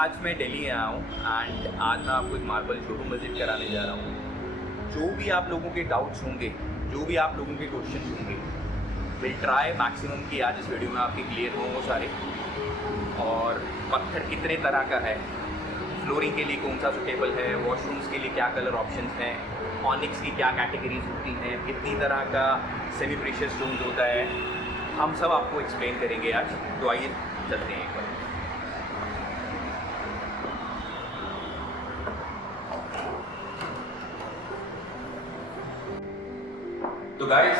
आज मैं दिल्ली आया हूँ एंड आज मैं आपको एक मार्बल शोरूम विजिट कराने जा रहा हूँ। जो भी आप लोगों के डाउट्स होंगे, जो भी आप लोगों के क्वेश्चन होंगे, विल ट्राई मैक्सिमम कि आज इस वीडियो में आपके क्लियर हों वो सारे। और पत्थर कितने तरह का है, फ्लोरिंग के लिए कौन सा सुटेबल है, वॉशरूम्स के लिए क्या कलर ऑप्शंस हैं, ऑनिक्स की क्या कैटेगरीज होती हैं, कितनी तरह का सेमी प्रीशियस स्टोन्स होता है, हम सब आपको एक्सप्लेन करेंगे आज। तो आइए चलते हैं एक बार। तो गाइस,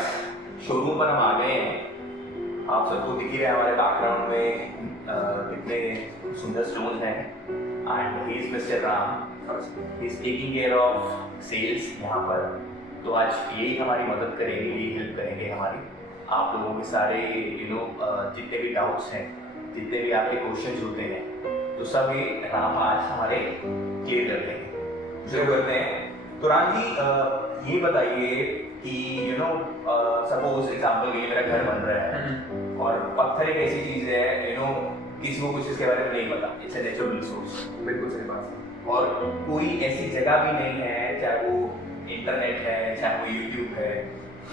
शोरूम पर हम आ गए हैं। आप सबको दिख ही रहा है हमारे बैकग्राउंड में कितने सुंदर स्टोन हैं। And he is mister Ram, he is taking care of sales यहाँ पर। तो आज यही हमारी मदद करेंगे, यही हेल्प करेंगे हमारी, आप लोगों के सारे जितने भी डाउट्स हैं, जितने भी आपके क्वेश्चंस होते हैं, तो सब ये राम आज हमारे क्लियर कर देंगे। शुरू करते हैं। तो राम जी, ये बताइए कि सपोज एग्जांपल के लिए मेरा घर बन रहा है और पत्थर एक ऐसी चीज है, किसी को कुछ इसके बारे में नहीं पता, इट्स अ नेचुरल रिसोर्स। बिल्कुल सही बात है। और कोई ऐसी जगह भी नहीं है, चाहे वो इंटरनेट है, चाहे वो यूट्यूब है,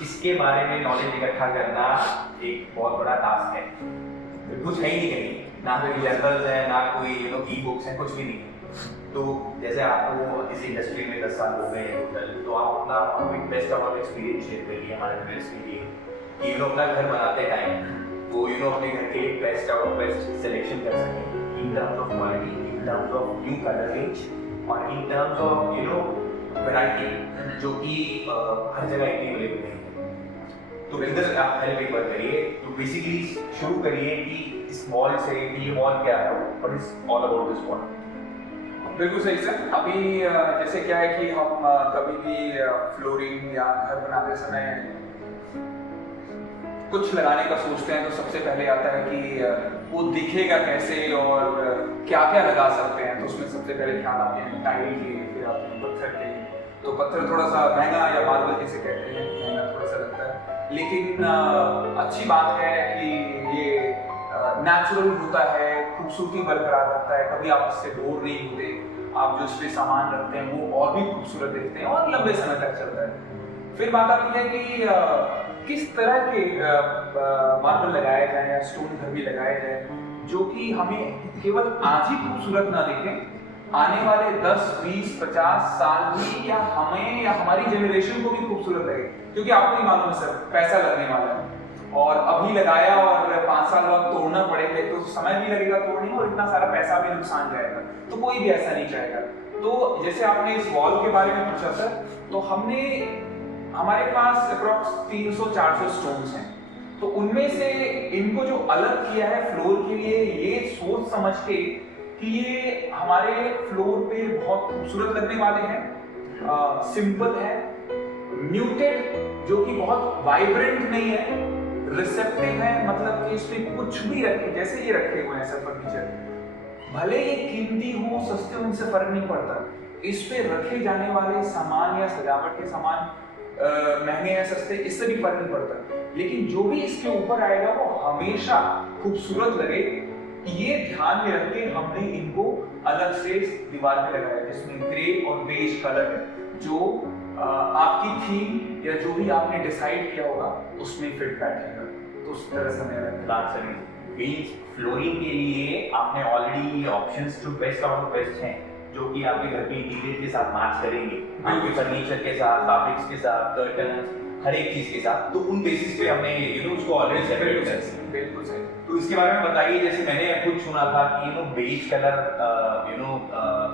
इसके बारे में नॉलेज इकट्ठा करना एक बहुत बड़ा टास्क है। कुछ है ही नहीं कहीं, ना कोई जर्नल्स है, ना कोई ई बुक्स है, कुछ भी नहीं। तो जैसे आपको इस इंडस्ट्री में 10 साल हो गए टोटल, तो आप अपना एक बेस्ट ऑफ एक्सपीरियंस शेयर करिए हमारे व्यूअर्स के लिए कि अपना घर बनाते टाइम वो अपने घर के लिए बेस्ट ऑफ बेस्ट सिलेक्शन कर सकें in terms of quality, in terms of new colour range और इन टर्म्स ऑफ वैरायटी, जो कि हर जगह इतनी अवेलेबल नहीं है। तो इधर आप हेल्प एक बार करिए। तो बेसिकली शुरू करिए कि इस मॉल से, कि ये मॉल क्या है, what is all about this mall. बिल्कुल सही सर। अभी जैसे क्या है कि हम कभी भी फ्लोरिंग या घर बनाते समय कुछ लगाने का सोचते हैं तो सबसे पहले आता है कि वो दिखेगा कैसे और क्या क्या लगा सकते हैं। तो उसमें सबसे पहले ख्याल आते हैं टाइल के, फिर आते हैं पत्थर के। तो पत्थर थोड़ा सा महंगा या मार्बल जिसे कहते हैं, महंगा थोड़ा सा लगता है, लेकिन अच्छी बात है कि ये नेचुरल होता है, खूबसूरती बरकरार रखता है, कभी आप इससे बोर नहीं होते। आप जो इस पे सामान रखते हैं वो और भी खूबसूरत दिखते हैं और लंबे समय तक चलता है। फिर बात आती है कि किस तरह के मार्बल लगाए जाए या स्टोन घर भी लगाए जाए जो कि हमें केवल आज ही खूबसूरत ना दिखें, आने वाले 10, 20, 50 साल भी या हमें या हमारी जनरेशन को भी खूबसूरत लगे। क्योंकि आपको ही मालूम है सर, पैसा लगने वाला है और अभी लगाया और 5 साल बाद तोड़ना पड़ेगा तो समय भी लगेगा तोड़ने में और इतना सारा पैसा भी नुकसान जाएगा। तो कोई भी ऐसा नहीं चाहेगा। तो जैसे आपने इस वॉल के बारे में पूछा सर, तो हमारे पास अप्रॉक्स 300-400 स्टोन्स हैं। तो उनमें से इनको जो अलग किया है फ्लोर के लिए, ये सोच समझ के कि ये हमारे फ्लोर पे बहुत खूबसूरत लगने वाले हैं, सिंपल है, म्यूटेड जो कि बहुत वाइब्रेंट नहीं है, रिसेप्टिव है, मतलब कि इस पे कुछ भी रखे, जैसे ये रखे हुए हैं सब फर्नीचर, भले ये कीमती हो सस्ते हो, इनसे फर्क नहीं पड़ता। इस पे रखे जाने वाले सामान या सजावट के सामान महंगे या सस्ते, इससे भी फर्क नहीं पड़ता, लेकिन जो भी इसके ऊपर आएगा वो हमेशा खूबसूरत लगे। ये ध्यान में रख के हमने इनको अलग से दीवार पे लगाया, जिसमें ग्रे और बेज कलर है, जो आपकी थीम या जो भी आपने डिसाइड किया होगा उसमें फिट बैठेगा। तो उस तरह से मेरा बात सही। फ्लोरिंग के लिए आपने ऑलरेडी ऑप्शंस जो बेस्ट ऑफ बेस्ट हैं, जो कि आपके घर के इंटीरियर के साथ मैच करेंगे, आपके फर्नीचर के साथ, फैब्रिक्स के साथ, कर्टन्स, हर एक चीज के साथ। तो उन बेसिस पे हमने उसको ऑलरेडी सेपरेट कर दिया। बिल्कुल सही। तो इसके बारे में बताइए। जैसे मैंने खुद सुना था कि बेज कलर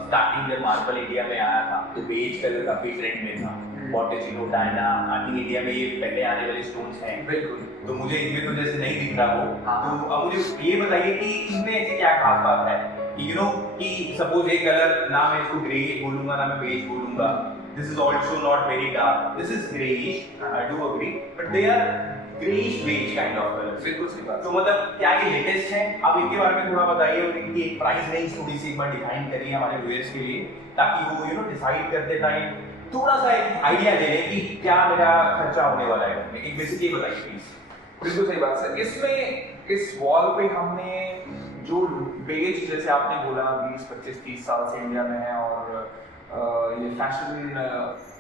स्टार्टिंग जब मार्बल इंडिया में आया था तो बेज कलर काफी ट्रेंड में था। बॉटिचिनो, डायना, आई थिंक इंडिया में ये पहले आने वाले स्टोन्स हैं। बिल्कुल। तो मुझे इनमें तो जैसे नहीं दिख रहा वो। तो अब मुझे ये बताइए कि इनमें ऐसी क्या खास बात है कि सपोज एक कलर, ना मैं इसको ग्रे बोलूंगा ना मैं बेज बोलूंगा, this is also not very dark, this is greyish, I do agree, but they are greyish beige kind of colours. बिल्कुल सही बात। तो मतलब क्या ये लेटेस्ट है? आप इनके बारे में थोड़ा बताइए और इनकी एक प्राइस रेंज थोड़ी सी एक बार डिफाइन करिए हमारे व्यूअर्स के लिए, ताकि वो डिसाइड करते टाइम थोड़ा सा एक आइडिया दे लें कि क्या मेरा खर्चा होने वाला है। एक बेसिकली बताइए प्लीज। बिल्कुल सही बात सर। इसमें इस वॉल पे हमने जो बेज जैसे आपने बोला 20-25-30 साल से इंडिया में है और ये फैशन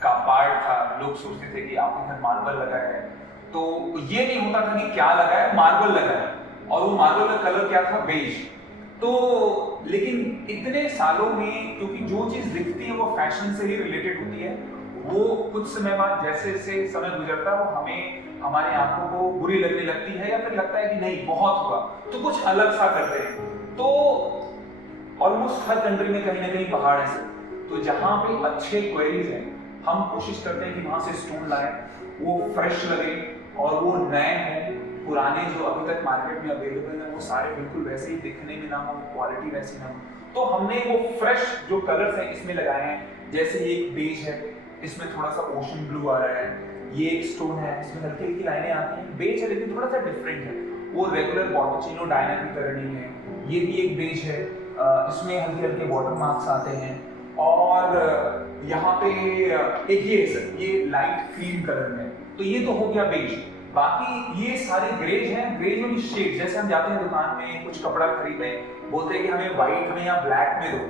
का पार्ट था, लोग सोचते थे कि आपके घर मार्बल लगा है, तो ये नहीं होता था कि क्या लगा है, मार्बल लगा है, और वो मार्बल का कलर क्या था, बेज। तो लेकिन इतने सालों में क्योंकि जो चीज दिखती है वो फैशन से ही रिलेटेड होती है, वो कुछ समय बाद जैसे जैसे समय गुजरता है वो हमें हमारी आंखों को बुरी लगने लगती है या फिर लगता है कि नहीं बहुत हुआ तो कुछ अलग सा करते हैं। तो ऑलमोस्ट हर कंट्री में कहीं ना कहीं पहाड़ है, तो जहाँ पे अच्छे क्वेरीज हैं हम कोशिश करते हैं कि वहां से स्टोन लाएं, वो फ्रेश लगे और वो नए हों, पुराने जो अभी तक मार्केट में अवेलेबल है वो सारे बिल्कुल वैसे ही दिखने में ना हो, क्वालिटी वैसी ना हो। तो हमने वो फ्रेश जो कलर्स हैं इसमें लगाए हैं, जैसे ये एक बेज है, इसमें थोड़ा सा ओशन ब्लू आ रहा है, ये एक स्टोन है, इसमें हल्की हल्की लाइनें आती हैं, बेज है लेकिन थोड़ा सा डिफरेंट है, वो रेगुलर बॉटोचिनो डायना की तरह नहीं है। ये भी एक बेज है, इसमें हल्के हल्के वाटर मार्क्स आते हैं, और यहाँ पे एक ये लाइट क्रीम कलर में, तो ये तो हो गया बेज। बाकी ये सारे ग्रेज हैं, ग्रेज में भी शेड, जैसे हम जाते हैं दुकान में कुछ कपड़ा खरीदने, बोलते हैं कि हमें व्हाइट में या ब्लैक में दो,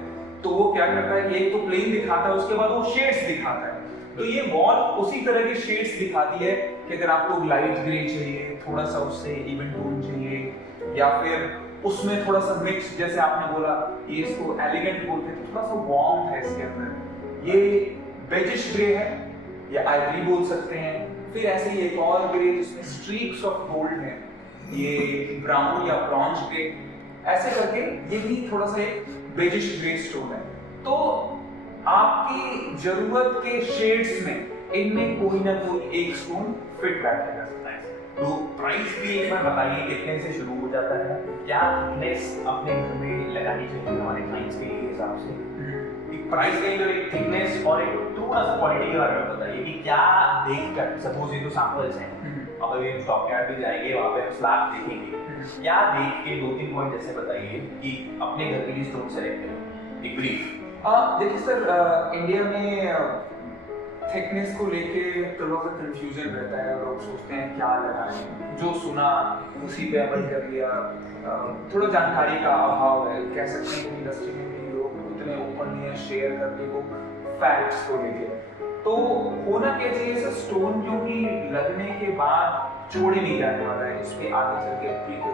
तो वो क्या करता है कि एक तो प्लेन दिखाता है, उसके बाद वो शेड्स दिखाता है। तो ये वॉल उसी तरह के शेड्स दिखाती है कि अगर आपको लाइट ग्रे चाहिए, थोड़ा सा उससे इवन टोन चाहिए, या फिर उसमें थोड़ा सा मिक्स, जैसे आपने बोला ये इसको एलिगेंट बोलते हैं, तो थोड़ा सा वार्म है इसके अंदर, ये बेजिश ग्रे है या आइवरी बोल सकते हैं। फिर ऐसे ही एक और ग्रे जिसमें स्ट्रीक्स ऑफ गोल्ड है, ये ब्राउन या ब्रॉन्ज ग्रे, ऐसे करके ये भी थोड़ा सा एक बेजिश ग्रे स्टोन है। तो आपकी जरूरत के शेड्स में इनमें कोई ना कोई एक स्टोन फिट बैठेगा। तो प्राइस भी एक बार बताइए कितने से शुरू हो जाता है, क्या थिकनेस अपने घर में लगानी चाहिए हमारे क्लाइंट्स के हिसाब से, एक प्राइस रेंज और एक थिकनेस और एक थोड़ा सा क्वालिटी के बारे में बताइए कि क्या देखकर, सपोज ये तो सैंपल्स हैं, अब अभी स्टॉक यार्ड भी जाएंगे वहाँ पे हम स्लैब देखेंगे, क्या देख के 2-3 पॉइंट जैसे बताइए कि अपने घर के लिए स्टोन सेलेक्ट करें, एक ब्रीफ। देखिए सर, इंडिया में थिकनेस को लेके थोड़ा सा कंफ्यूजन रहता है, लोग सोचते हैं क्या लगाएं, जो सुना उसी पे अमल कर लिया, थोड़ा जानकारी का अभाव है, कह सकते हैं कि इंडस्ट्री में भी लोग इतने ओपन नहीं है शेयर करने को फैक्ट्स को लेके। तो होना क्या चाहिए सर, स्टोन क्योंकि लगने के बाद छोड़े नहीं जाने वाला है, इसके आगे चल के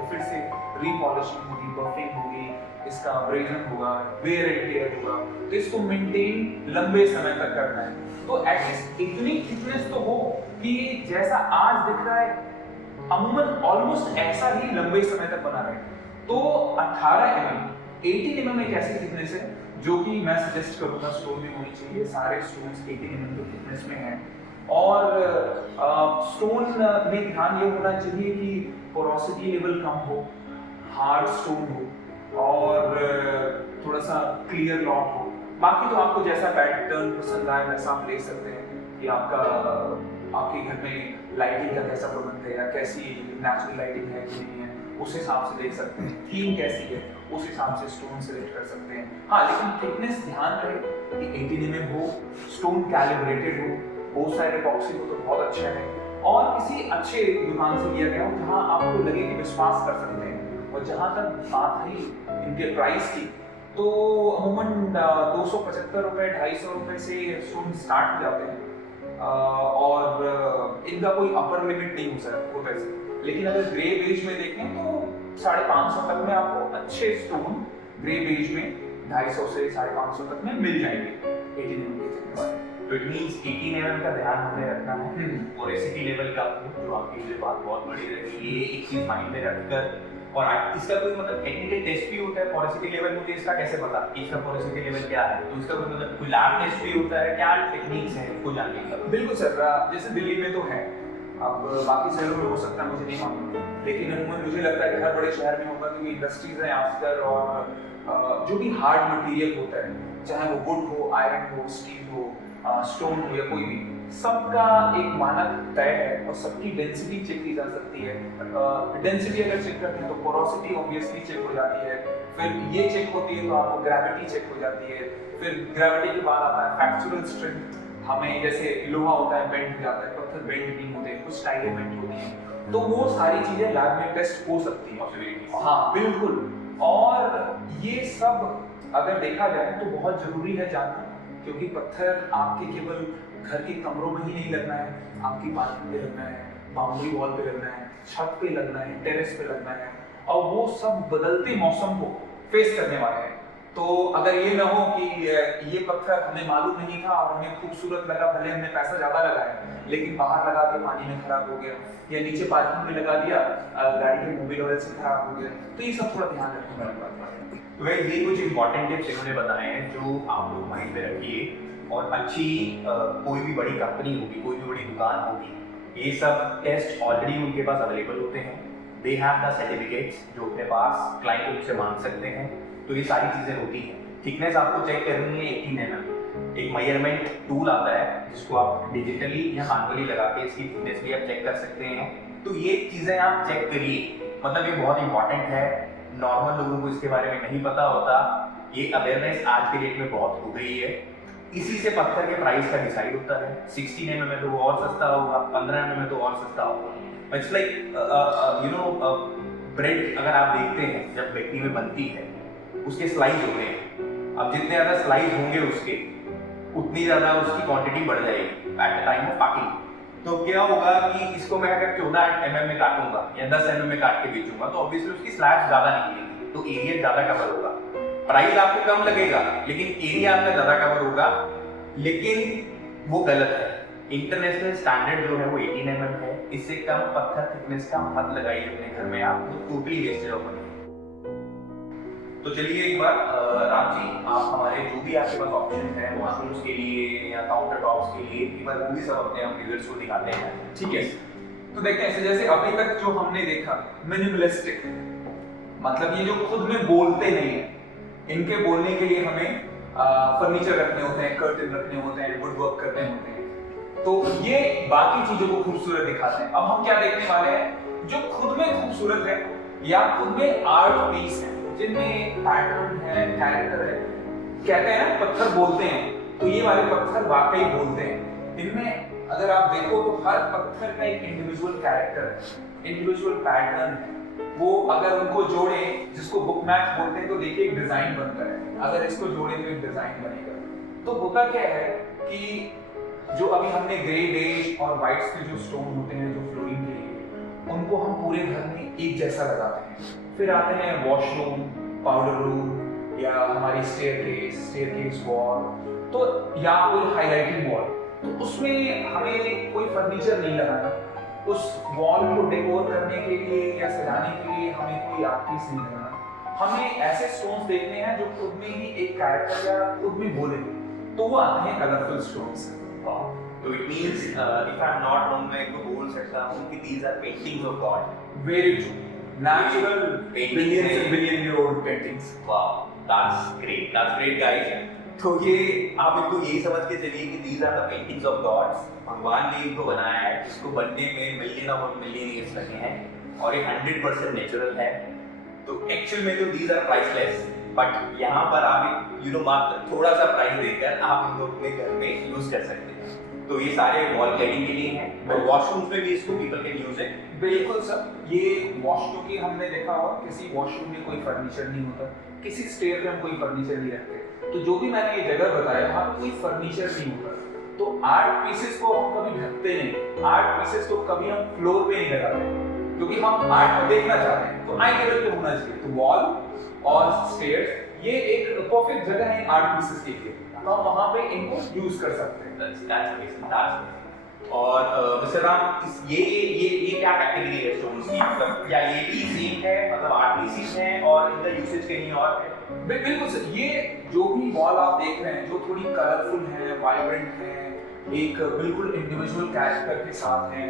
फिर से रीपॉलिशिंग होगी, बफिंग होगी, इसका अब्रेजन होगा, वेयर एंड टेयर होगा, तो इसको मेंटेन लंबे समय तक करना है। तो एटलीस्ट इतनी थिकनेस तो हो कि जैसा आज दिख रहा है अमूमन ऑलमोस्ट ऐसा ही लंबे समय तक बना रहे। तो 18 mm 18 mm एक ऐसी थिकनेस है जो कि मैं सजेस्ट करूंगा स्टोन में होनी चाहिए, सारे स्टोन्स 18 mm की थिकनेस में हैं। और स्टोन में ध्यान ये होना चाहिए कि पोरोसिटी लेवल कम हो, हार्ड स्टोन हो और थोड़ा सा क्लियर लॉक हो। बाकी तो आपको जैसा पैटर्न पसंद आए वैसा आप ले सकते हैं कि आपके घर में लाइटिंग का कैसा प्रबंध है या कैसी नेचुरल लाइटिंग है कि नहीं है, उस हिसाब से देख सकते हैं, थीम कैसी है उस हिसाब से स्टोन सेलेक्ट कर सकते हैं। हाँ, लेकिन थिकनेस ध्यान रहे कि 18 mm हो, स्टोन कैलिब्रेटेड हो, बोथ साइड एपॉक्सी हो तो बहुत अच्छा है, और किसी अच्छे दुकान से लिया गया हो जहाँ आपको लगे कि विश्वास कर सकते हैं। और जहाँ तक बात रही इनके प्राइस की, तो अमूमन 275 रुपए 250 रुपए से स्टोन स्टार्ट हो जाते हैं, और इनका कोई अपर लिमिट नहीं हो पैसे। लेकिन अगर ग्रे बेज में देखें तो 550 तक में आपको अच्छे स्टोन ग्रे बेज में 250 से 550 तक में मिल जाएंगे 18 mm के थिकनेस। तो इट मींस 18 mm का ध्यान हमें रखना है, पोरेसिटी लेवल का, जो आपके लिए बात बहुत बड़ी रहेगी, ये एक चीज माइंड में रखकर। और इसका कोई मतलब टेक्निकल टेस्ट भी होता है पोरेसिटी लेवल, मुझे इसका कैसे पता कि इसका पोरेसिटी लेवल क्या है, तो इसका कोई मतलब कोई लैब टेस्ट भी होता है, क्या टेक्निक्स हैं इसको जानने का? बिल्कुल सर, जैसे दिल्ली में तो है, अब बाकी शहरों में हो सकता है मुझे नहीं मालूम, लेकिन अमूमन मुझे लगता है कि हर बड़े शहर में होगा, क्योंकि इंडस्ट्रीज हैं आजकल, और जो भी हार्ड मटेरियल होता है, चाहे वो वुड हो, आयरन हो, स्टील हो, स्टोन हो या कोई भी, सबका एक मानक तय है और सबकी डेंसिटी चेक की जा सकती है। डेंसिटी अगर चेक करते हैं तो पोरोसिटी ऑब्वियसली चेक हो जाती है, फिर ये चेक होती है तो आपको ग्रेविटी चेक हो जाती है, फिर ग्रेविटी के बाद आता है फैक्चुरल स्ट्रेंथ। हमें जैसे लोहा होता है बेंड हो जाता है, पत्थर बेंड नहीं होते, कुछ टाइलें बेंड होती हैं, तो वो सारी चीजें लैब में टेस्ट हो सकती है। हाँ बिल्कुल, और ये सब अगर देखा जाए तो बहुत जरूरी है जानना, क्योंकि पत्थर आपके केवल घर के कमरों में ही नहीं लगना है, आपकी पार्किंग पे लगना है, बाउंड्री वॉल पे लगना है, छत पे लगना है, टेरेस पे लगना है, और वो सब बदलते मौसम को फेस करने वाले हैं। तो अगर ये ना हो कि ये पत्थर हमें मालूम नहीं था और हमें खूबसूरत लगा, भले हमने पैसा ज्यादा लगाया, लेकिन बाहर लगा के पानी में खराब हो गया, या नीचे पार्किंग में लगा दिया, गाड़ी के मोबिल ऑयल से खराब हो गया, तो ये सब थोड़ा ध्यान रखने वाली बात है। तो वैसे ये कुछ इंपॉर्टेंट टिप्स इन्होंने बताए हैं जो आप लोग माइंड में रखिए, और अच्छी कोई भी बड़ी कंपनी होगी, कोई भी बड़ी दुकान होगी, ये सब टेस्ट ऑलरेडी उनके पास अवेलेबल होते हैं। दे हैव द सर्टिफिकेट्स जो अपने पास क्लाइंट उनसे मांग सकते हैं। तो ये सारी चीज़ें होती हैं। थिकनेस आपको चेक करनी है 18 mm। एक मेजरमेंट टूल आता है जिसको आप डिजिटली या मैनुअली लगा के इसकी थिकनेस भी आप चेक कर सकते हैं। तो ये चीज़ें आप चेक करिए, मतलब ये बहुत इंपॉर्टेंट है। नॉर्मल लोगों को इसके बारे में नहीं पता होता, ये अवेयरनेस आज के डेट में बहुत हो गई है। इसी से पत्थर के प्राइस का डिसाइड होता है। 16 mm में तो वो और सस्ता होगा, 15 mm में तो और सस्ता होगा। It's like you know bread अगर आप देखते हैं जब बेकरी में बनती है, उसके स्लाइस होते हैं। अब जितने ज़्यादा स्लाइस होंगे उसके, उतनी ज़्यादा उसकी क्वांटिटी बढ़ जाएगी at the time of packing. तो क्या होगा कि इसको मैं अगर 14 mm में काटूंगा या 10 mm में काट के बेचूंगा, तो ऑब्वियसली उसकी स्लैब्स ज़्यादा निकलेंगी, तो एरिया ज़्यादा कवर होगा। प्राइस आपको कम लगेगा लेकिन एरिया आपका ज़्यादा कवर होगा, लेकिन वो गलत है। इंटरनेशनल स्टैंडर्ड जो है वो 18 mm है। इससे कम पत्थर थिकनेस का मत लगाइए अपने घर में, आप टोटली वेस्टेज ऑफ मनी। तो चलिए एक बार राम जी, आप हमारे जो भी आपके पास ऑप्शन है वॉशरूम्स के लिए या काउंटर टॉप्स के लिए, एक बार वो भी सब अपने हम व्यूअर्स को दिखाते हैं। ठीक है, तो देखते हैं जैसे अभी तक जो हमने देखा मिनिमलिस्टिक, मतलब ये जो खुद में बोलते नहीं है, इनके बोलने के लिए हमें फर्नीचर रखने होते हैं, कर्टन रखने होते हैं, वुड वर्क करने होते हैं, तो ये बाकी चीजों को खूबसूरत दिखाते हैं। अब हम क्या देखने वाले हैं जो खुद में खूबसूरत है या खुद में आर्ट पीस है, जिनमें पैटर्न है, कैरेक्टर है। कहते हैं ना पत्थर बोलते हैं, तो ये वाले पत्थर वाकई बोलते हैं। इनमें अगर आप देखो तो हर पत्थर का एक इंडिविजुअल कैरेक्टर है, इंडिविजुअल पैटर्न है। वो अगर उनको जोड़े, जिसको बुक मैच बोलते हैं, तो देखिए एक डिजाइन बनता है। अगर इसको जोड़े तो एक डिजाइन बनेगा। तो होता क्या है कि जो अभी हमने ग्रे, बेज और व्हाइट्स के जो स्टोन होते हैं जो फ्लोरिंग के लिए, उनको हम पूरे घर में एक जैसा लगाते हैं। फिर आते हैं वॉशरूम, पाउडर रूम, या हमारी स्टेयरकेस वॉल, तो या कोई हाईलाइटिंग वॉल, तो उसमें हमें कोई फर्नीचर नहीं लगाना। उस वॉल को डेकोर करने के लिए या सजाने के लिए हमें कोई आर्ट पीस नहीं लगाना। हमें ऐसे स्टोन्स देखने हैं जो खुद में ही एक कैरेक्टर या खुद में बोले, तो वो आते हैं कलरफुल स्टोन्स। तो it means if I am not wrong, मैं इनको बोल सकता हूं कि these are paintings of God. Very true, natural billion year old paintings. Wow, that's great guys। तो ये आप इनको यही समझ के चलिए कि these are the paintings of gods। भगवान ने इनको बनाया है, इसको बनने में मिलियन ऑफ मिलियन ईयर्स लगे हैं, और ये 100% नेचुरल है। तो एक्चुअल में तो these are priceless, बट यहाँ पर आप मात्र थोड़ा सा प्राइस देकर आप इनको अपने घर में यूज कर सकते हैं। तो ये सारे वॉल क्लैडिंग के लिए हैं, और वॉशरूम्स में भी इसको पीपल कैन यूज इट। बिल्कुल सर, ये वॉशरूम की हमने देखा होगा, किसी वॉशरूम में कोई फर्नीचर नहीं होता, किसी स्टेयर पे हम कोई फर्नीचर नहीं रखते। तो जो भी मैंने ये जगह बताया वहाँ पे कोई फर्नीचर नहीं होता। तो आर्ट पीसेस को हम कभी ढकते नहीं, आर्ट पीसेस को कभी हम फ्लोर पे नहीं लगाते, क्योंकि हम आर्ट को देखना चाहते हैं, तो आई लेवल पे होना चाहिए। तो वॉल और स्टेयर्स ये एक परफेक्ट जगह है आर्ट पीसेस के लिए, तो हम वहाँ पे इनको यूज कर सकते हैं। और मिस्टर राम, ये क्या कैटेगरी है स्टोन्स की? मतलब क्या ये भी सेम है, मतलब आर्ट पीसेस हैं और इनका यूसेज कहीं और है? बिल्कुल सर, ये जो भी वॉल आप देख रहे हैं जो थोड़ी कलरफुल है, वाइब्रेंट है, एक बिल्कुल इंडिविजुअल कैरेक्टर के साथ है,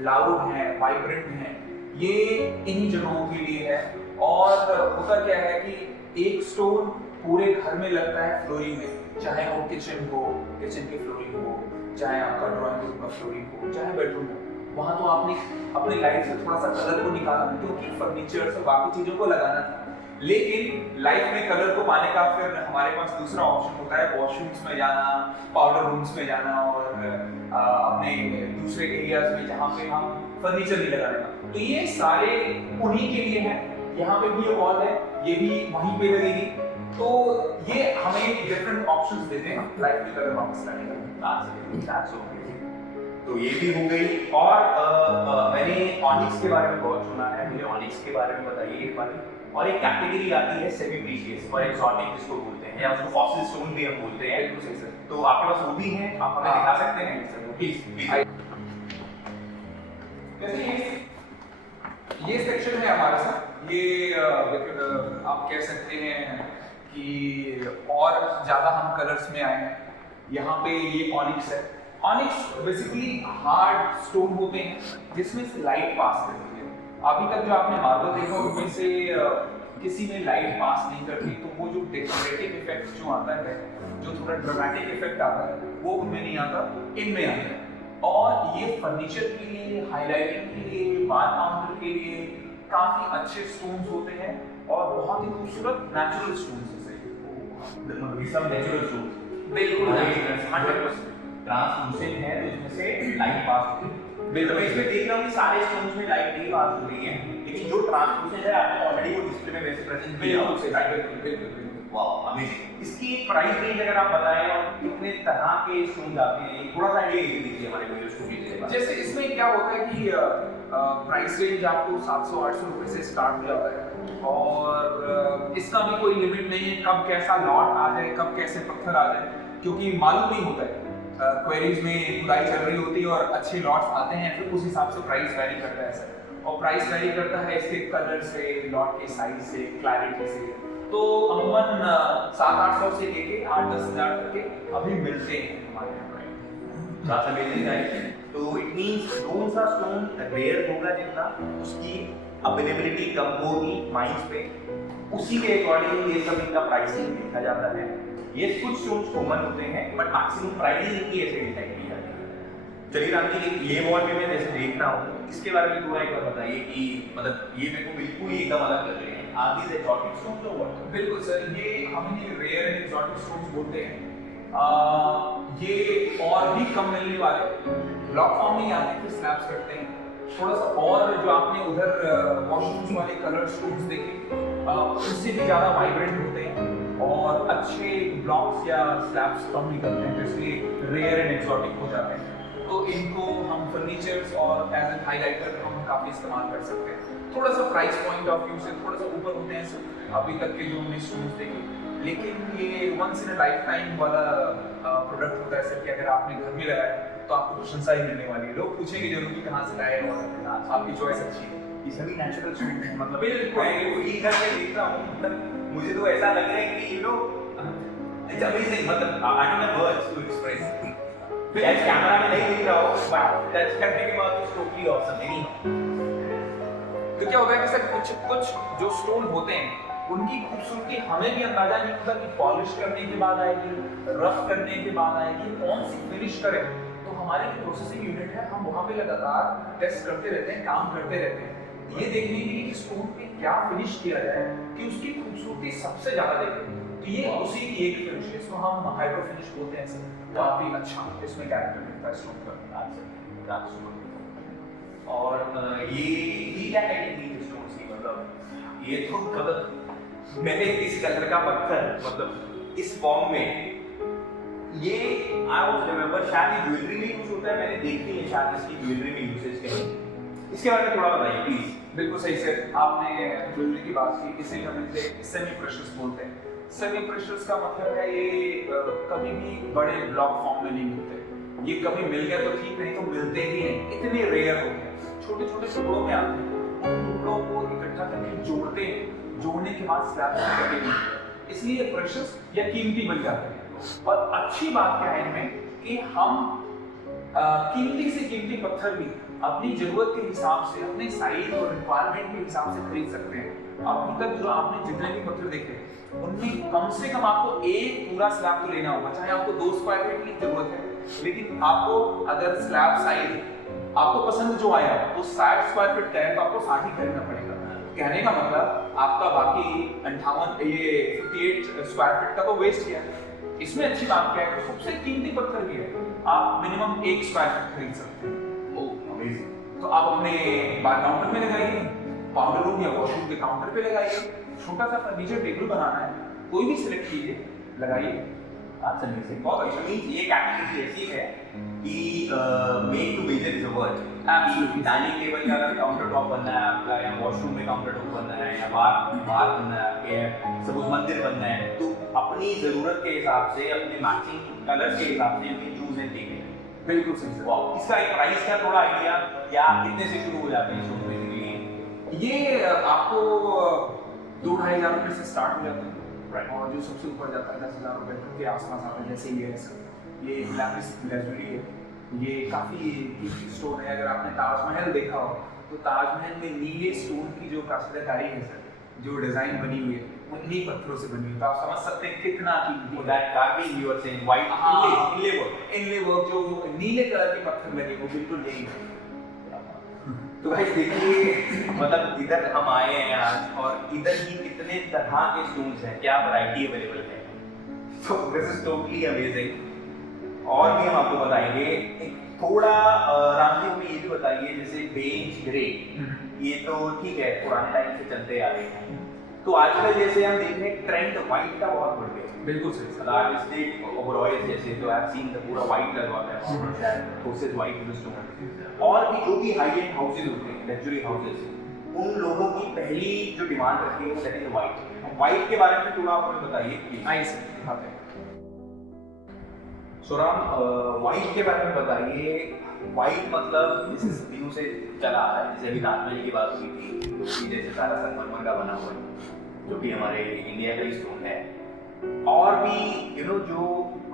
लाउड है, वाइब्रेंट है, ये इन्हीं जगहों के लिए है। और होता क्या है कि एक स्टोन पूरे घर में लगता है फ्लोरिंग में, चाहे वो किचन हो, किचन की फ्लोरिंग हो, चाहे आपका ड्राइंग रूम का फ्लोरिंग हो, चाहे बेडरूम हो, वहाँ तो आपने अपनी लाइफ से थोड़ा सा कलर को निकाला, क्योंकि फर्नीचर से बाकी चीजों को लगाना था। लेकिन लाइफ में कलर को पाने का फिर हमारे पास दूसरा ऑप्शन होता है वॉशरूम्स में जाना, पाउडर रूम्स में जाना, और अपने दूसरे एरियाज में जहाँ पे हम फर्नीचर नहीं लगाने का। तो ये सारे उन्हीं के लिए हैं यहाँ पे भी ये वॉल है, ये भी वहीं पे लगेगी। तो ये हमें डिफरेंट ऑप्शंस देते हैं लाइफ के कलर वापस लाने का। तो ये भी हो गई। और मैंने ऑनिक्स के बारे में बहुत सुना है, मुझे ऑनिक्स के बारे में बताइए एक बार। और एक कैटेगरी आती है सेमी प्रीशियस और एक्सोटिक जिसको बोलते हैं, या उसको फॉसिल स्टोन भी हम बोलते हैं। बिल्कुल सही सर। तो आपके पास वो भी है, आप हमें दिखा सकते हैं प्लीज। जैसे ये सेक्शन है हमारा सर, ये आप कह सकते हैं कि और ज्यादा हम कलर्स में आए हैं। यहाँ पे ये ऑनिक्स है। ऑनिक्स बेसिकली हार्ड स्टोन होते हैं जिसमें से लाइट पास करती है। अभी तक जो आपने मार्बल देखा उनमें से किसी में लाइट पास नहीं करती, तो वो जो डेकोरेटिव इफेक्ट जो आता है, जो थोड़ा ड्रामेटिक इफेक्ट आता है, वो उनमें नहीं आता, इनमें आता है। और ये फर्नीचर के लिए, हाईलाइटिंग के लिए, बार काउंटर के लिए काफी अच्छे स्टोन्स होते हैं और बहुत ही खूबसूरत नेचुरल स्टोन्स हैं। सब नेचुरल स्टोन बिल्कुल 100% ट्रांसलूसेंट है, तो इसमें से लाइट पास होती है। बिल्कुल। मैं इसमें देख रहा हूँ कि सारे स्टोन्स में लाइट नहीं पास हो रही है, लेकिन जो ट्रांसलूसेंट है आपने ऑलरेडी वो डिस्प्ले में वैसे प्रेजेंट किया है। बिल्कुल। वाह अमेजिंग। इसकी प्राइस रेंज अगर आप बताएं और कितने तरह के स्टोन्स आते हैं, थोड़ा सा आइडिया दीजिए हमारे व्यूअर्स को प्लीज। जैसे इसमें क्या होता है कि प्राइस रेंज आपको 700-800 रुपए से स्टार्ट हो जाता है और इसका भी कोई लिमिट नहीं है कब कैसा लॉट आ जाए, कब कैसे पत्थर आ जाए, क्योंकि मालूम नहीं होता है। क्वेरीज में खुदाई चल रही होती है और अच्छे लॉट्स आते हैं, फिर उस हिसाब से प्राइस वैरी करता है सर। और प्राइस वैरी करता है इसके कलर से, लॉट के साइज से, क्लैरिटी से। तो अमूमन 700-800 से लेके 8-10 हज़ार तक के अभी मिलते हैं हमारे यहाँ। तो इट मींस कौन सा स्टोन रेयर होगा जितना उसकी अवेलेबिलिटी कम होगी माइंस पे, उसी के अकॉर्डिंग ये सब इनका प्राइसिंग देखा जाता है। ये कुछ स्टोन्स कॉमन होते हैं बट मैक्सिमम प्राइसिंग इनकी ऐसे डिसाइड की जाती है। चलिए राम जी, ये वॉल में मैं जैसे देख रहा हूँ, इसके बारे में थोड़ा एक बार बताइए कि मतलब ये मेरे को बिल्कुल ही एकदम अलग लग रहे हैं। आर दीस एक्सोटिक स्टोन्स और व्हाट? बिल्कुल सर, ये हम रेयर एंड एक्सोटिक स्टोन्स बोलते हैं। ये और भी कम मिलने वाले ब्लॉक फॉर्म में आते हैं, फिर स्लैब्स करते हैं थोड़ा सा। और जो आपने उधर वॉशरूम्स वाले कलर स्टोन्स देखे, उससे भी ज़्यादा वाइब्रेंट होते हैं और अच्छे ब्लॉक्स या स्लैब्स कम निकलते हैं, तो इसलिए रेयर एंड एक्सोटिक हो जाते हैं। तो इनको हम फर्नीचर्स और एज एन हाईलाइटर हम काफ़ी इस्तेमाल कर सकते हैं। थोड़ा सा प्राइस पॉइंट ऑफ व्यू से थोड़ा सा ऊपर होते हैं सर अभी तक के जो हमने स्टोन्स देखे, लेकिन ये once in a lifetime वाला प्रोडक्ट होता है सर कि अगर आपने घर में लगाया तो आपको प्रशंसा ही मिलने वाली है। लोग पूछेंगे जरूर कि कहाँ से लाए और आपकी चॉइस अच्छी है। ये सभी नेचुरल स्टोन है, मतलब बिल्कुल। मैं ये घर में देख रहा हूँ, मतलब मुझे तो ऐसा लग रहा है कि यू नो इट्स अमेजिंग, मतलब I don't have words to express. शायद कैमरा में नहीं दिख रहा हो बट टच करने के बाद इट्स टोटली ऑसम। एनी तो क्या होता है कि सर कुछ जो स्टोन होते हैं उनकी खूबसूरती हमें भी अंदाजा नहीं होता कि पॉलिश करने के बाद आएगी, रफ करने के बाद आएगी, कौन सी फिनिश करें। तो हमारे जो प्रोसेसिंग यूनिट है, हम वहाँ पे लगातार टेस्ट करते रहते हैं, काम करते रहते हैं, ये देखने के लिए कि स्टोन पे क्या फिनिश किया जाए कि उसकी खूबसूरती सबसे ज्यादा दिखे। तो ये उसी की एक फिनिश है, इसको हम हाइड्रो फिनिश बोलते हैं सर। काफी अच्छा इसमें कैरेक्टर दिखता है स्टोन का। और ये क्या कैटेगरी है स्टोन्स की? मतलब ये तो मतलब मैंने इस कलर का पत्थर मतलब इस फॉर्म में ये आई वाज रिमेंबर शायद ये ज्वेलरी में यूज होता है, मैंने देखी है शायद इसकी ज्वेलरी में यूसेज कहीं। इसके बारे में थोड़ा बताइए प्लीज। बिल्कुल सही से आपने ज्वेलरी की बात की, इसे हम सेमी प्रेशियस बोलते हैं। सेमी प्रेशियस का मतलब है ये कभी भी बड़े ब्लॉक फॉर्म में नहीं मिलते। ये कभी मिल गया तो ठीक, नहीं तो मिलते ही नहीं, इतने रेयर होते हैं। छोटे छोटे टुकड़ों में आते हैं, उन टुकड़ों को इकट्ठा करके जोड़ते हैं, जोड़ने के बाद स्लैब में कटे नहीं, इसलिए प्रेशियस या कीमती बन जाते हैं। और अच्छी बात क्या है इनमें कि हम कीमती से कीमती पत्थर भी अपनी जरूरत के हिसाब से, अपने साइज और रिक्वायरमेंट के हिसाब से खरीद सकते हैं। अभी तक जो आपने जितने भी पत्थर देखे उनमें कम से कम आपको एक पूरा स्लैब तो लेना होगा, चाहे आपको 2 स्क्वायर फीट की जरूरत है, लेकिन आपको अगर स्लैब साइज आपको पसंद जो आया वो 60 स्क्वायर फीट का है तो आपको 60 ही खरीदना पड़ेगा। कहने का मतलब आपका बाकी 58 स्क्वायर फीट का तो वेस्ट किया। इसमें अच्छी बात क्या है, सबसे कीमती पत्थर भी है, आप मिनिमम 1 स्क्वायर फीट खरीद सकते हैं। ओह अमेजिंग। तो आप अपने बार काउंटर में लगाइए पाउडर रूम या वॉशरूम के काउंटर पे लगाइए, छोटा सा फर्नीचर टेबल बनाना है, कोई भी सिलेक्ट कीजिए, लगाइए। अच्छा म्यूजिक बहुत अच्छा मींस ये कैटेगरी ऐसी है कि make to measure is a word. Absolutely. Dining table का अगर काउंटर टॉप बनना है आपका, या वॉशरूम में काउंटर टॉप बनना है, या बार बनना है आपके, या सपोज मंदिर बनना है, तो अपनी जरूरत के हिसाब से, अपने मैचिंग कलर्स के हिसाब से you can choose and take it. बिल्कुल सही सर। वाओ, इसका एक प्राइस का थोड़ा आइडिया, क्या कितने से शुरू हो जाते हैं शूज बेसिकली? ये आपको 2-2.5 हज़ार रुपये से स्टार्ट हो जाता है। Right. और जो सबसे ऊपर जाता है 10,000 रुपये के आसपास आता है, जैसे ये है सर, ये लैपिस लेज़ुरी है, ये काफ़ी कीमती स्टोन है। अगर आपने ताजमहल देखा हो तो ताजमहल में नीले स्टोन की जो कारीगरी है सर, जो डिज़ाइन बनी हुई है, वो इन्हीं पत्थरों से बनी हुई है, तो आप समझ सकते हैं कितना कीमती है। That carving you are saying white inlay work, inlay work जो नीले कलर के पत्थर लगे वो बिल्कुल यही है। तो भाई देखिए, मतलब इधर हम आए हैं आज और इधर ही कितने तरह के स्टोन्स हैं, क्या वैरायटी अवेलेबल है। So this is totally amazing. और भी हम आपको बताएंगे। एक थोड़ा राम जी हमें ये भी बताइए, जैसे बेज ग्रे, ये तो ठीक है पुराने टाइम से चलते आ रहे हैं, तो आजकल जैसे हम देख रहे हैं ट्रेंड व्हाइट का बहुत बढ़ गया। बिल्कुल सही सर। आर्टिस्टिक ओबरॉयज जैसे, तो आई हैव सीन द पूरा व्हाइट लगवाता है और शायद थोसेस व्हाइट यूज टू। और भी जो भी हाई एंड हाउसेस होते हैं, लग्जरी हाउसेस, उन लोगों की पहली जो डिमांड रहती है वो दैट इज व्हाइट। व्हाइट के बारे में थोड़ा आप हमें बताइए प्लीज। आइए सर, दिखाते हैं। सो राम, व्हाइट के बारे में बताइए। व्हाइट मतलब इस दिनों से चला आ रहा है, जैसे अभी ताजमहल की बात हुई थी, तो जैसे सारा संगमरमर का बना हुआ है, जो कि हमारे इंडिया का ही स्टोन है। और भी यू नो जो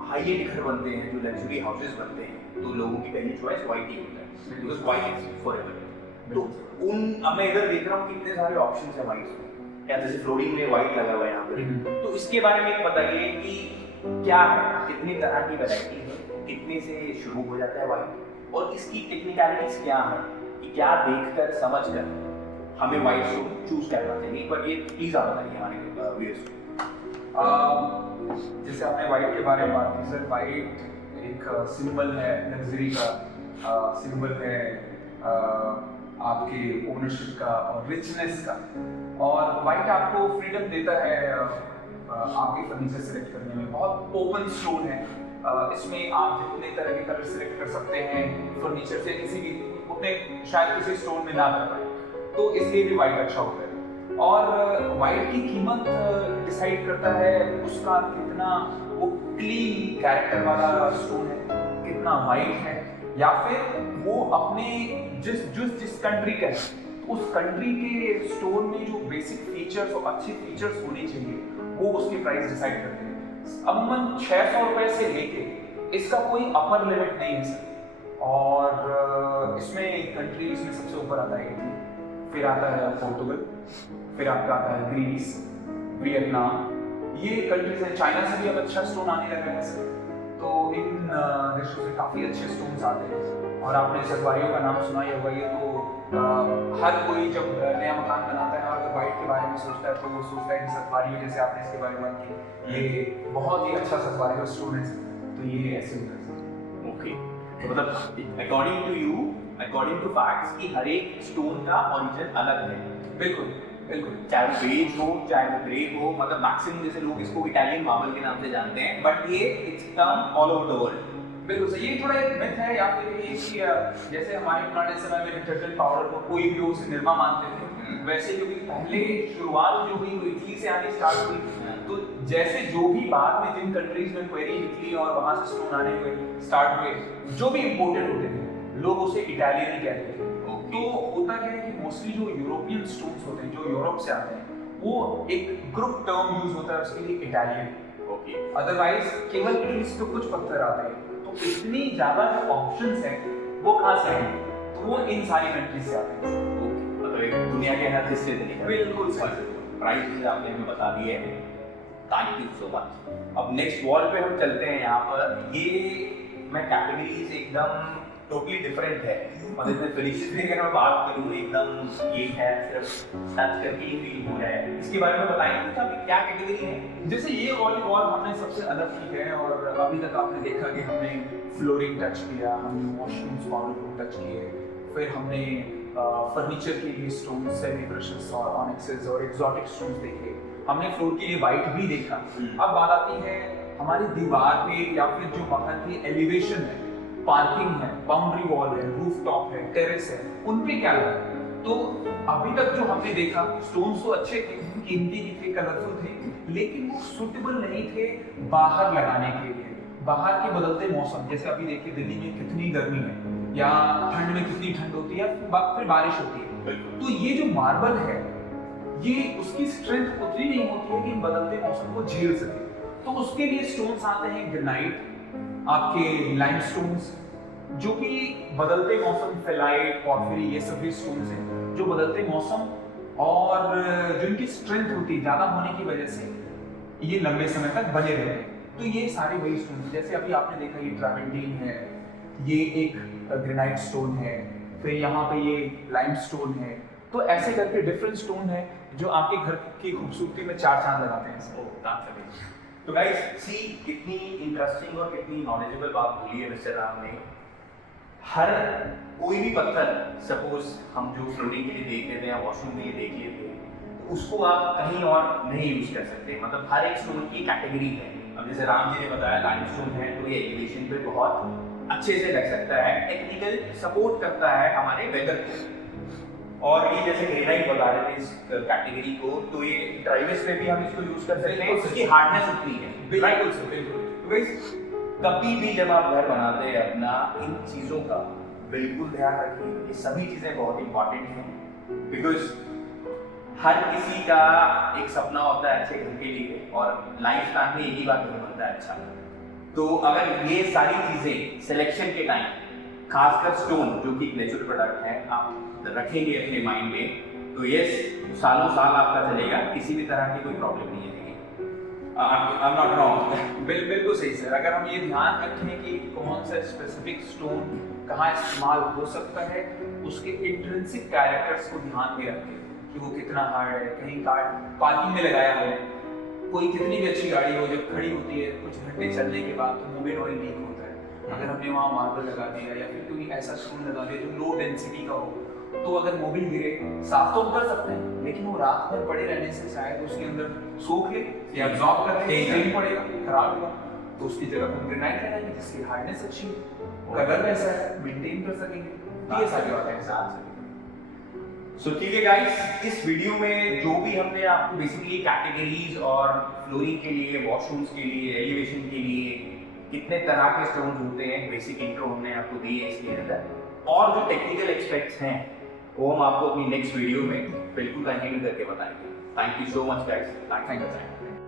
हाई एंड घर बनते हैं, जो लग्जरी हाउसेस बनते हैं, तो लोगों की पहली चॉइस व्हाइट ही होता है, बिकॉज व्हाइट इज फॉरएवर। तो उन अब मैं इधर देख रहा हूँ कितने सारे ऑप्शंस हैं व्हाइट में, या जैसे फ्लोरिंग में व्हाइट लगा हुआ है यहाँ पे, तो इसके बारे में बताइए कि क्या है, कितनी तरह की वैरायटी है, कितने से शुरू हो जाता है व्हाइट, और इसकी टेक्निकलिटीज क्या है, कि क्या देखकर समझकर हमें व्हाइट स्टोन चूज करना चाहिए। बट ये प्लीज आप बताइए हमारे व्यूअर्स को। जैसे आपने व्हाइट के बारे में बात की सर, व्हाइट एक सिंबल है लग्जरी का, सिंबल है आपके ओनरशिप का और रिचनेस का। और व्हाइट आपको फ्रीडम देता है आपके फर्नीचर सेलेक्ट करने में। बहुत ओपन स्टोन है, इसमें आप जितने तरह के कलर सेलेक्ट कर सकते हैं फर्नीचर से, किसी भी उतने शायद किसी स्टोन में ना कर पाए, तो इसलिए भी व्हाइट अच्छा होता है। और व्हाइट की कीमत डिसाइड करता है उसका कितना वो क्लीन कैरेक्टर वाला स्टोन है, कितना व्हाइट है, या फिर वो अपने जिस कंट्री का है, उस कंट्री के स्टोन में जो बेसिक फीचर्स और अच्छे फीचर्स होने चाहिए, वो उसके प्राइस डिसाइड करते हैं। अमूमन 600 रुपए से लेके इसका कोई अपर लिमिट नहीं है सर। और इसमें कंट्रीज में सबसे ऊपर आता है इटली, फिर आता है पोर्तुगल, फिर आपका आता है ग्रीस, वियतनाम, ये कंट्रीज हैं। चाइना से भी अब अच्छा स्टोन आने लगा है सर, तो इन देशों से काफ़ी अच्छे स्टोन्स आते हैं। और आपने सतवारियों का नाम सुना ही होगा, ये तो हर कोई जब नया मकान बनाता है और अगर व्हाइट के बारे में सोचता है तो वो सोचता है कि सतवारियों, जैसे आपने इसके बारे में बात की, ये बहुत ही अच्छा सतवारी का स्टोन है, तो ये ऐसे होता है। ओके, तो मतलब according to you, according to facts, कि हर एक स्टोन का ओरिजिन अलग है। बिल्कुल बिल्कुल, चाहे वो बेज हो, चाहे वो ग्रे हो, मतलब मैक्सिमम जैसे लोग इसको इटालियन मार्बल के नाम से जानते हैं, बट ये it's come all over the world. बिल्कुल सही। ये थोड़ा एक मिथ है, या फिर ये कि जैसे हमारे पुराने समय में डिटर्जेंट पाउडर को कोई भी उसे निर्मा मानते थे, वैसे क्योंकि पहले शुरुआत जो हुई वो इटली से आनी स्टार्ट हुई, तो जैसे जो भी बाद में जिन कंट्रीज में क्वेरी निकली और वहां से स्टोन आने हुए स्टार्ट हुए, जो भी इंपोर्टेड होते थे लोग उसे इटालियन ही कहते थे। तो होता क्या है कि मोस्टली जो यूरोपियन स्टोन्स होते हैं, जो यूरोप से आते हैं, वो एक ग्रुप टर्म यूज होता है उसके लिए, इटालियन। ओके, अदरवाइज केवल इटली से कुछ पत्थर आते हैं, तो इतनी ज्यादा जो ऑप्शंस हैं वो कहाँ से आएंगे, तो वो इन सारी कंट्रीज से आते हैं। मतलब एक दुनिया के हर हिस्से से निकल। बिल्कुल सही। प्राइस आपने हमें बता दिए हैं, थैंक यू सो मच। अब नेक्स्ट वॉल पे हम चलते हैं। यहाँ पर ये मैं कैटेगरीज एकदम टोटली डिफरेंट है, और इसमें फिनिशेस भी अगर मैं बात करूँ एकदम ये है, सिर्फ टच करके ही फील हो रहा है। इसके बारे में बताएंगे कुछ, अभी क्या कैटेगरी है? जैसे ये वॉल हमने सबसे अलग की है, और अभी तक आपने देखा कि हमने फ्लोरिंग टच किया, हमने वॉशरूम्स पाउडर को टच किए, फिर हमने फर्नीचर के लिए स्टोन, सेमी प्रेशियस और ऑनिक्सेस और एक्सोटिक स्टोन्स देखे, हमने फ्लोर के लिए वाइट भी देखा। अब बात आती है हमारी दीवार पे या फिर जो मकान की एलिवेशन है, पार्किंग है, बाउंड्री वॉल है, रूफ टॉप है, टेरेस है, उन पे क्या लगा। तो अभी तक जो हमने देखा स्टोन्स तो अच्छे थे, कीमती भी थे, कलरफुल थे, लेकिन वो सूटेबल नहीं थे बाहर लगाने के लिए। बाहर के बदलते मौसम, जैसे अभी देखिए दिल्ली में कितनी गर्मी है या ठंड में कितनी ठंड होती है, फिर बारिश होती है, तो ये जो मार्बल है ये उसकी स्ट्रेंथ उतनी नहीं होती है कि इन बदलते मौसम को झेल सके। तो उसके लिए स्टोन्स आते हैं ग्रेनाइट, आपके लाइमस्टोन्स, जो कि बदलते मौसम, फेलाइट, पोर्फिरी, ये सभी स्टोन्स हैं जो बदलते मौसम और जो इनकी स्ट्रेंथ होती है ज़्यादा होने की वजह से ये लंबे समय तक बने रहते हैं। तो ये सारे वही स्टोन, जैसे अभी आपने देखा ये ट्रावेंटीन है, ये एक ग्रेनाइट स्टोन है, फिर यहाँ पे ये लाइमस्टोन है। तो ऐसे करके डिफरेंट स्टोन है जो आपके घर की खूबसूरती में चार चांद लगाते हैं। तो गाइस सी, कितनी इंटरेस्टिंग और कितनी नॉलेजेबल बात बोली है मिस्टर राम ने। हर कोई भी पत्थर, सपोज हम जो फ्लोरिंग के लिए देख लेते हैं, वॉशरूम के लिए देख लेते हैं, तो उसको आप कहीं और नहीं यूज कर सकते। मतलब हर एक स्टोन की कैटेगरी है। अब जैसे राम जी ने बताया लाइमस्टोन है, तो ये एलिवेशन पे बहुत अच्छे से लग सकता है, टेक्निकल सपोर्ट करता है हमारे वेदर को। और ये जैसे ग्रेनाइट बता रहे थे इस कैटेगरी को, तो ये ड्राइवेज पे भी हम इसको यूज कर सकते हैं, उसकी हार्डनेस उतनी है। बिल्कुल सर, बिल्कुल। तो गाइस कभी भी जब आप घर बनाते हैं अपना, इन चीज़ों का बिल्कुल ध्यान रखिए। ये सभी चीज़ें बहुत इंपॉर्टेंट हैं, बिकॉज हर किसी का एक सपना होता है अच्छे घर के लिए, और लाइफ टाइम में एक ही बार नहीं बनता है अच्छा। तो अगर ये सारी चीज़ें सिलेक्शन के टाइम, खासकर स्टोन जो कि एक नेचुरल प्रोडक्ट है, आप रखेंगे अपने माइंड में, तो यस सालों साल आपका चलेगा, किसी भी तरह की कोई प्रॉब्लम नहीं आएगी। आई एम नॉट रॉन्ग। बिल्कुल सही सर। अगर हम ये ध्यान रखें कि कौन सा स्पेसिफिक स्टोन कहाँ इस्तेमाल हो सकता है, उसके इंट्रिंसिक कैरेक्टर्स को ध्यान में रखें कि वो कितना हार्ड है। कहीं पार्किंग में लगाया है, कोई कितनी भी अच्छी गाड़ी हो, जब खड़ी होती है कुछ घंटे चलने के बाद तो मोबिल ऑयल लीक होता है। अगर हमने वहाँ मार्बल लगा दिया या फिर कोई ऐसा स्टोन लगा दिया जो लो डेंसिटी का हो, तो अगर मोबिल गिरे, साफ तो कर सकते हैं, लेकिन वो रात भर पड़े रहने से शायद उसके अंदर सोख ले या एब्जॉर्ब कर ले, स्ट्रेन पड़ेगा, खराब होगा। तो उसकी जगह हम ग्रेनाइट लगाएंगे जिसकी हार्डनेस अच्छी है, कलर वैसा है, मेंटेन कर सकेंगे। ये सारी बातें हैं साथ। सो ठीक है गाइस, इस वीडियो में जो भी हमने आपको बेसिकली कैटेगरीज और फ्लोरिंग के लिए, वॉशरूम्स के लिए, एलिवेशन के लिए कितने तरह के स्टोन होते हैं, बेसिक इंट्रो हमने आपको दी है इसके अंदर, और जो टेक्निकल एस्पेक्ट्स हैं वो हम आपको अपनी नेक्स्ट वीडियो में बिल्कुल कंटिन्यू करके बताएंगे। Thank you so much guys. Thank you.